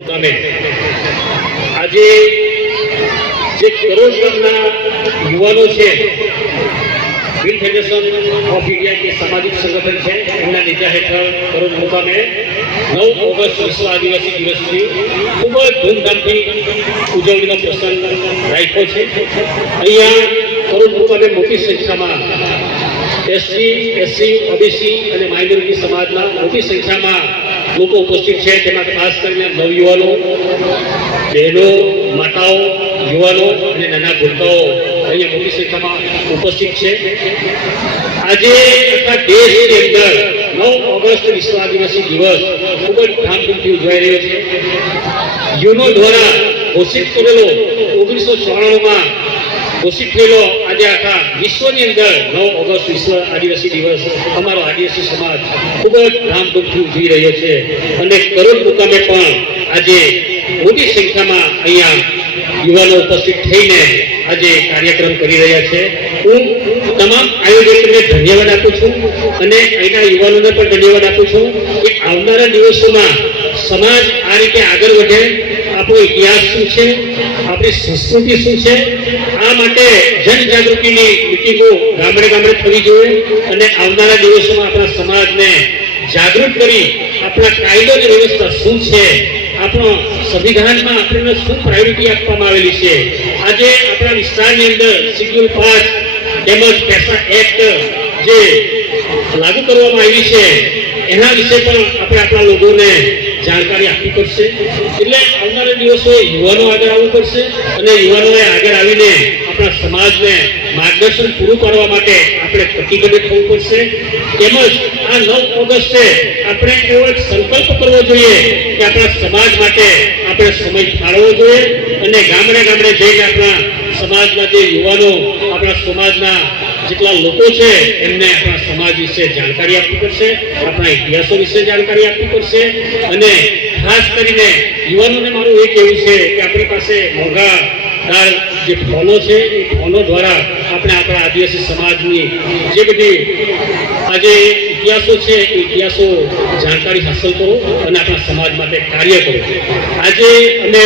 તમે આજે જે કરોડ ગામના યુવાનો છે, બિલ ફેડરેશન ઓફ ઇન્ડિયા કે સામાજિક સંગઠન છે, એમના નેજા હેઠળ કરોડ મુકામે 9 ઓગસ્ટ વિશ્વ આદિવાસી દિવસની ખૂબ જ ધૂમધામથી ઉજવણીનો પ્રસંગ રાખ્યો છે. અહીંયા કરોડ મુકામે મોટી સંખ્યામાં એસસી, ઓબીસી અને માઇનોરિટી સમાજના મોટી સંખ્યામાં લોકો ઉપસ્થિત છે. તેમાં ખાસ કરીને નવયુવાનો, બહેનો, માતાઓ, યુવાનો અને નાના ભૂલકાઓ અહીંયા મોટી સંખ્યામાં ઉપસ્થિત છે. આજે આખા દેશની અંદર 9 ઓગસ્ટ વિશ્વ આદિવાસી દિવસ ખૂબ જ ધામધૂમથી ઉજવાઈ રહ્યો છે. યુનો દ્વારા ઘોષિત કરેલો 1994માં ઘોષિત થયેલો આજે આખા વિશ્વની અંદર 9 ઓગસ્ટ વિશ્વ આદિવાસી દિવસ અમારો આદિવાસી સમાજ ખૂબ જ ધામધૂમથી ઉજવી રહ્યો છે. અને કરોડ મુકામે પણ આજે મોટી સંખ્યામાં અહીંયા યુવાનો ઉપસ્થિત થઈને આજે કાર્યક્રમ કરી રહ્યા છે. હું તમામ આયોજકોને ધન્યવાદ આપું છું અને અહીંના યુવાનોને પણ ધન્યવાદ આપું છું કે આવનારા દિવસોમાં સમાજ આ રીતે આગળ વધે, આપણો ઇતિહાસ શું છે, આપણી સંસ્કૃતિ શું છે, આ માટે જનજાગૃતિની મિટિંગો ગામડે ગામડે થવી જોઈએ અને આવનારા દિવસોમાં આપણા સમાજને જાગૃત કરી આપણા કાયદોની વ્યવસ્થા શું છે, આપણા સંવિધાનમાં આપણને શું પ્રાયોરિટી આપવામાં આવેલી છે, આજે આપણા વિસ્તારની અંદર શેડ્યુલ 5 તેમજ પેસા એક્ટ જે લાગુ કરવામાં આવી છે એના વિશે પણ આપણે આપણા લોકોને જાણકારી આપવી પડશે. એટલે આવનારા દિવસોએ યુવાનો આગળ આવવું પડશે અને યુવાનોએ આગળ આવીને આપણા સમાજને માર્ગદર્શન પૂરું પાડવા માટે આપણે કટિબદ્ધ થવું પડશે. તેમજ આ 9 ઓગસ્ટે આપણે એવો એક સંકલ્પ કરવો જોઈએ કે આપણા સમાજ માટે આપણે સમય ફાળવવો જોઈએ અને ગામડે ગામડે જઈને આપણા સમાજના જે યુવાનો, આપણા સમાજના જેટલા લોકો છે એમને આપણા સમાજ વિશે જાણકારી આપવી પડશે, આપણા ઇતિહાસો વિશે જાણકારી આપવી પડશે. અને ખાસ કરીને યુવાનોને મારું એ કહેવું છે કે આપણી પાસે મોંઘાદાર જે ફોનો છે એ ફોનો દ્વારા આપણે આપણા આદિવાસી સમાજની જે બધી આજે ઇતિહાસો છે એ ઇતિહાસો જાણકારી હાંસલ કરો અને આપણા સમાજ માટે કાર્ય કરો. આજે અમે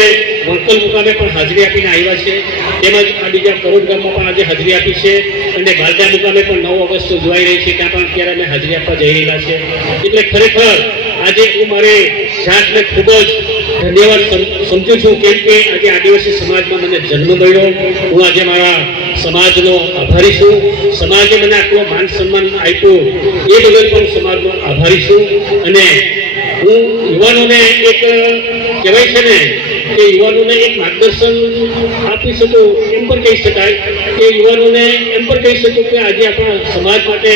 વણકલ મુકામે પણ હાજરી આપીને આવ્યા છે, તેમજ આ બીજા કરોડ ગામમાં પણ આજે હાજરી આપી છે અને ગાલડા મુકામે પણ 9 ઓગસ્ટ ઉજવાઈ રહી છે, ત્યાં પણ અત્યારે અમે હાજરી આપવા જઈ રહેલા છે. એટલે ખરેખર આજે હું મારે જાતને ખૂબ જ ધન્યવાદ સમજું છું, કેમ કે આજે આદિવાસી સમાજમાં મને જન્મ મળ્યો. હું આજે મારા સમાજનો આભારી છું. સમાજે મને આટલો માન સન્માન આપ્યું એ બદલ પણ સમાજનો આભારી છું. અને હું યુવાનોને એક કહેવાય છે ને કે યુવાનોને એક માર્ગદર્શન આપી શકું એમ પણ કહી શકાય કે યુવાનોને એમ પણ કહી શકું કે આજે આપણા સમાજ માટે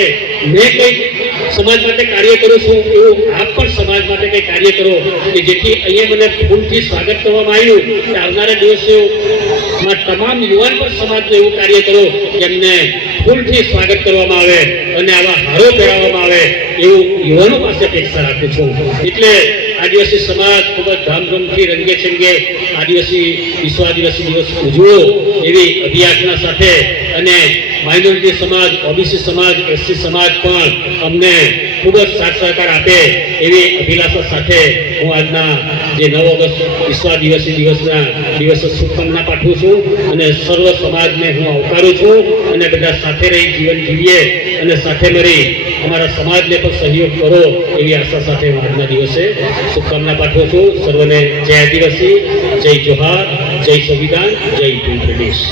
મેં કંઈક સમાજ માટે કાર્ય કરું છું, એવું આપ પણ સમાજ માટે કંઈ કાર્ય કરો કે જેથી અહીંયા મને ફૂલથી સ્વાગત કરવામાં આવ્યું કે આવનારા દિવસોમાં તમામ યુવાન પણ સમાજનું એવું કાર્ય કરો કે એમને ફૂલથી સ્વાગત કરવામાં આવે અને આવા હારો પહેરાવવામાં આવે એવું યુવાનો પાસે અપેક્ષા રાખું છું. એટલે આદિવાસી સમાજ ખૂબ જ ધામધૂમથી રંગે ચંગે વિશ્વ આદિવાસી દિવસ ઉજવો એવી અભિયાચના સાથે અને માઇનોરિટી સમાજ, ઓબીસી સમાજ, એસસી સમાજ પણ અમને ખૂબ જ સાથ સહકાર આપે એવી અભિલાષા સાથે હું આજના જે 9 ઓગસ્ટ વિશ્વ આદિવાસી દિવસના દિવસે શુભકામના પાઠવું છું અને સર્વ સમાજને હું આવકારું છું અને બધા સાથે રહી જીવન જીવીએ અને સાથે મળી અમારા સમાજને પણ સહયોગ કરો એવી આશા સાથે હું આજના દિવસે શુભકામના પાઠવું છું. સર્વને જય આદિવાસી, જય જોહાર, જય સંવિધાન, જય ભીલ પ્રદેશ.